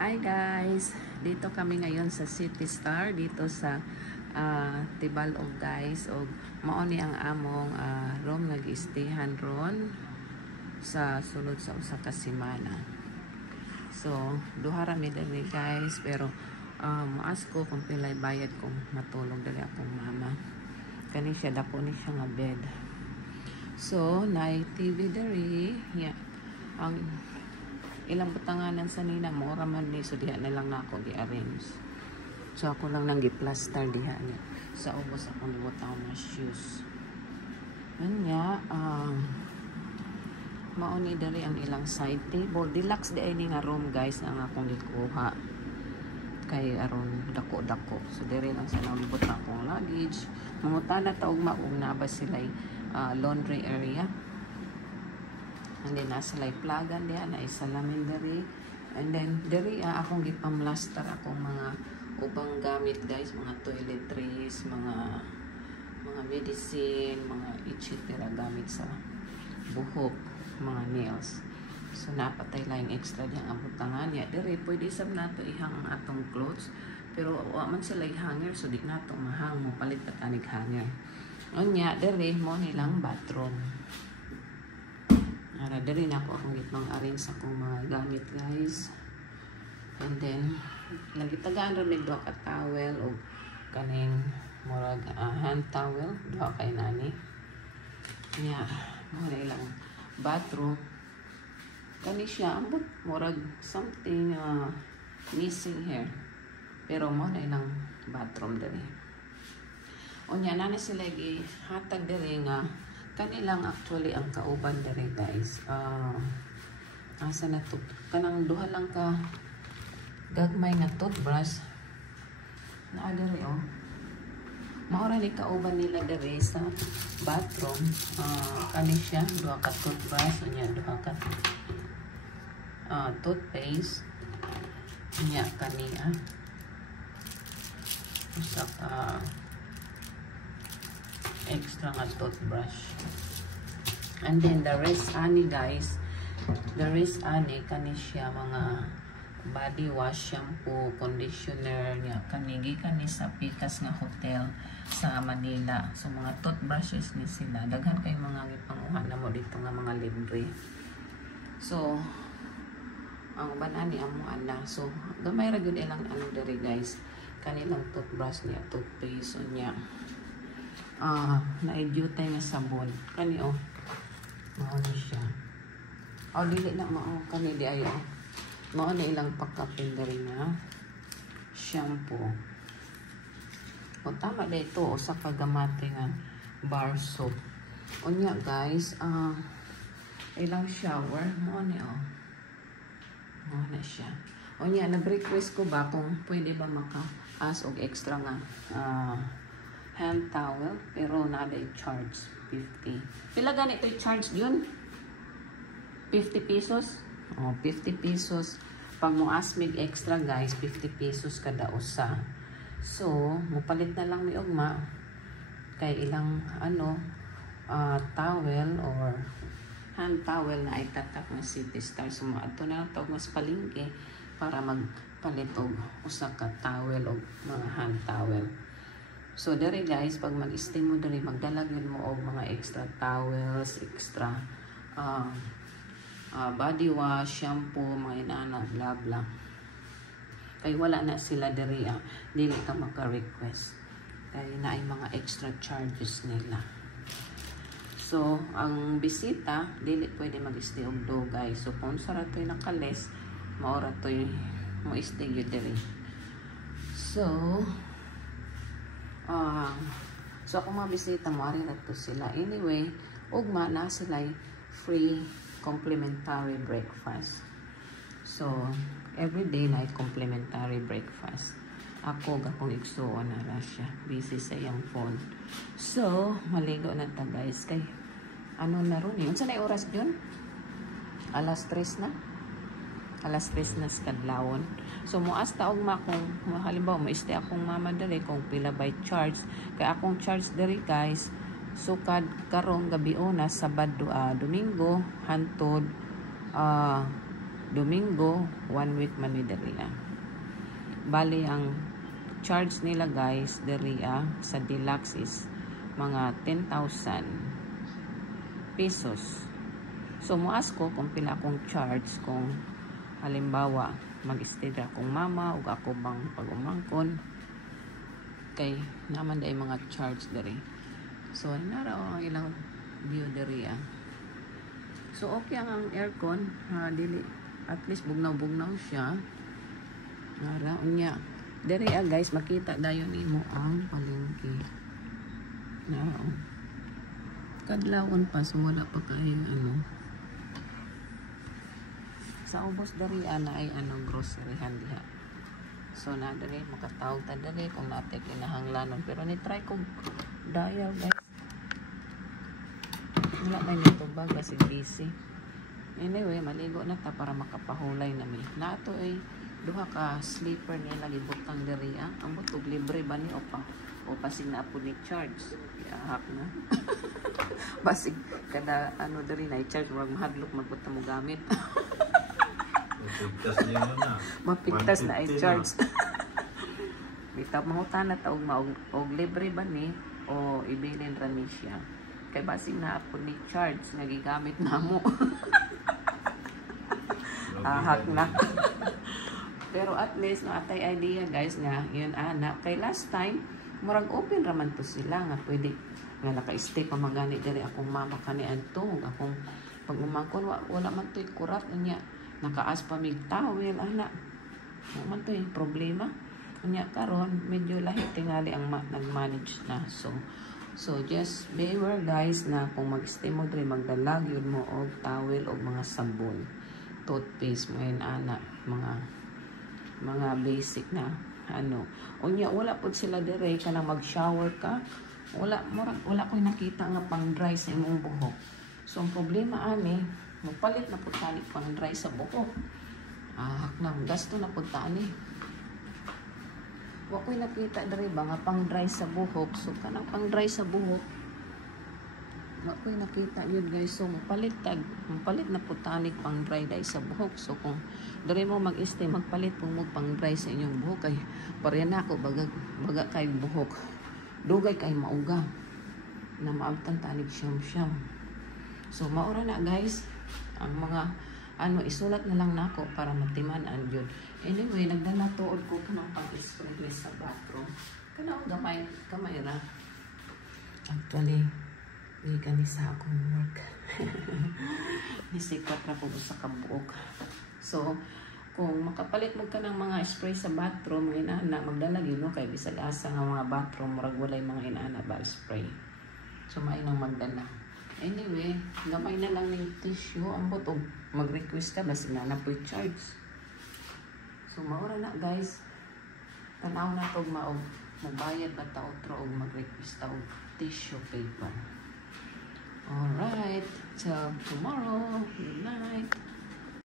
Hi guys! Dito kami ngayon sa City Star dito sa Tibalog guys. Og mao ni ang among room nag-stayhan ron sa sulod sa usa ka semana. So, duha ra mi diri guys, pero muas ko kung pilay bayad kung matulog dali akong mama. Kani siya dako ni siya nga bed. So, night TV diri. Yeah. Ang ilang butanganan sa nina mo raman ni, so diha na lang na ako gi-arrange. So ako lang nang gi-plaster diha niya. Sa ubos akong libutaw na shoes. Anya, mauni diri ang ilang side table. Deluxe di ay ni nga room guys na nga akong gikuha. Kay aron dako-dako. So diri lang sa nalibot akong luggage. Mangutana ta og maong na ba sila laundry area. And then nasa lay plagan diya na isalamin diri. And then diri akong gipamlaster akong mga ubang gamit guys, mga toiletries, mga medicine, mga etc. gamit sa buhok, mga nails. So napatay lang extra diyang abutangan ya. Diri pwede sab nato ihang ang atong clothes, pero wa man sila hanger, so di nato mahang mo palit ta tanig hanger. Unya diri mo nilang bathroom. Ara diri na ako akong gitmang arrange sa akong mga gamit guys. And then nagitagaan ra mig duha ka towel o kaning murag hand towel duha kay nani. Nya mo na ilang bathroom. Kani siya ambot murag something missing here. Pero mo na ilang bathroom diri. Unya na sila gi hatag diri nga kanilang actually ang kauban dere guys. Asa na to? Kanang duha lang ka gagmay nga toothbrush. Naa dere oh. Maura ni kauban nila dere sa bathroom. Kani siya duha ka toothbrush, unya duha ka toothpaste. Unya kani usa ka extra nga toothbrush. And then the rest ani guys, the rest ani kani siya mga body wash, shampoo, conditioner nya kanigi kani sa pikas nga hotel sa Manila. So mga toothbrushes ni sila, daghan kay mga gipanguha na mo dito nga mga libre. So ang banani amo ana, so gamay ra gyud ilang ano diri guys, kanilang toothbrush niya, toothpaste niya. Na-edute nga sabon. Kani oh. Mao ni siya. Dili na mao kani di ayo. Mao na ilang pakapin diri na shampoo. O tama dito sa kagamate nga bar soap. Unya guys, ilang shower mao ni oh. Mao na siya. Unya nag-request ko ba kung pwede ba maka-as og extra nga hand towel, pero nada i-charge 50. Pila ganito i-charge yun? 50 pesos? 50 pesos. Pag mo asmig extra guys, 50 pesos kada usa. So, mupalit na lang ni ugma kay ilang towel or hand towel na itatak na City Star. So, ato na lang tawag mas palingke para magpalit og usa ka towel o mga hand towel. So, dere guys, pag mag-stay mo dere, magdalagin mo og mga extra towels, extra body wash, shampoo, mga inana, blah blah. Kay wala na sila dere, dili ka maka-request. Kaya na ay mga extra charges nila. So, ang bisita, dili pwede mag-stay og do guys. So, kung sara to'y nakales, maura to'y mo-stay yun dere. So kung mga bisita mo, ari na to sila. Anyway, ugma na sila free complimentary breakfast. So, everyday na complimentary breakfast. Ako, gakong igsuon na siya. Busy sa iyang phone. So, maligo na ta guys. Kay, ano na ron yun? Saan ay oras dyan? Alas 3 na? Alas 3 na kadlawon. So muas ta og kung halimbawa mo stay akong mama diri kung pila by charge. Kay akong charge diri guys, sukad karong gabi una Sabado, Domingo hantod Domingo, 1 week man ni diri. Bali ang charge nila guys diri sa deluxe is mga 10,000 pesos. So moas ko kung pila akong charge kung halimbawa mag-stay akong mama ug ako bang pag-umangkon kay naman day mga charge diri. So nara ang ilang view diri. So okay ang aircon, dili at least bugnaw-bugnaw siya. Nara unya diri guys makita dayon nimo ang palengke. Nara kadlawon pa so wala pa kay sa ubos diri ana ay groceryhan diha. So na diri makatawag ta diri kung naate kinahanglanon pero ni try ko dial guys. Wala may nito ba kasi busy. Anyway, maligo na ta para makapahulay na mi. Nato ay duha ka sleeper nila gibutang diri ang butog libre ba ni opa o pasig na po ni charge. Ihap na. Basig kada diri na i-charge murag mahadlok magbutang mo gamit. Mapigtas na i-charge. Bitap mangutan na ta og libre ba ni o ibilin ra ni siya. Kay basig na po ni charge nga gigamit namo. Hack na. Pero at least no atay idea guys nga yun ana kay last time murag open raman to sila nga pwede nga naka-stay pa magani diri akong mama kani adto akong pag-umangkon wala man toy kurat niya nakaas pa mig towel ana man toy problema unya karon medyo lahi tingali ang nag-manage na so just beware guys na kung mag-stay mo diri magdalag yun mo og towel og mga sabon toothpaste mo yun ana mga basic na unya wala pud sila dire kanang mag-shower ka wala ko'y nakita nga pang dry sa imong buhok. So ang problema ani magpalit na pud tani pang dry sa buhok. Nang gasto na pud tani. Wa ko'y nakita dire ba nga pang dry sa buhok. So kanang pang dry sa buhok wa ko'y nakita yun guys. So magpalit na pud tani pang dry dai sa buhok. So kung dire mo mag-stay magpalit mo pang dry sa inyong buhok kay pareha na ako baga kay buhok. Dugay kay mauga na maabtan tanig siyam. So maura na guys ang mga isulat na lang nako para matiman-an yun. Anyway, nagdala tuod ko kanang pag-spray sa bathroom. Kanang gamay ra. Actually, di kanisa akong work. Nisikat na po sa kabuok. So, kung makapalit mo ka ng mga spray sa bathroom, mga inana, magdala yun, no? Kaya bisag asa nga mga bathroom, murag walay mga inana ba spray. So, mainang magdala. Anyway, gamay na lang ng tissue. Ang butog, mag-request ka, basta na po charge. So, maura na guys. Tanaw na ito, mabayad ba ta otro o mag-request ta og tissue paper. Alright, till tomorrow. Good night.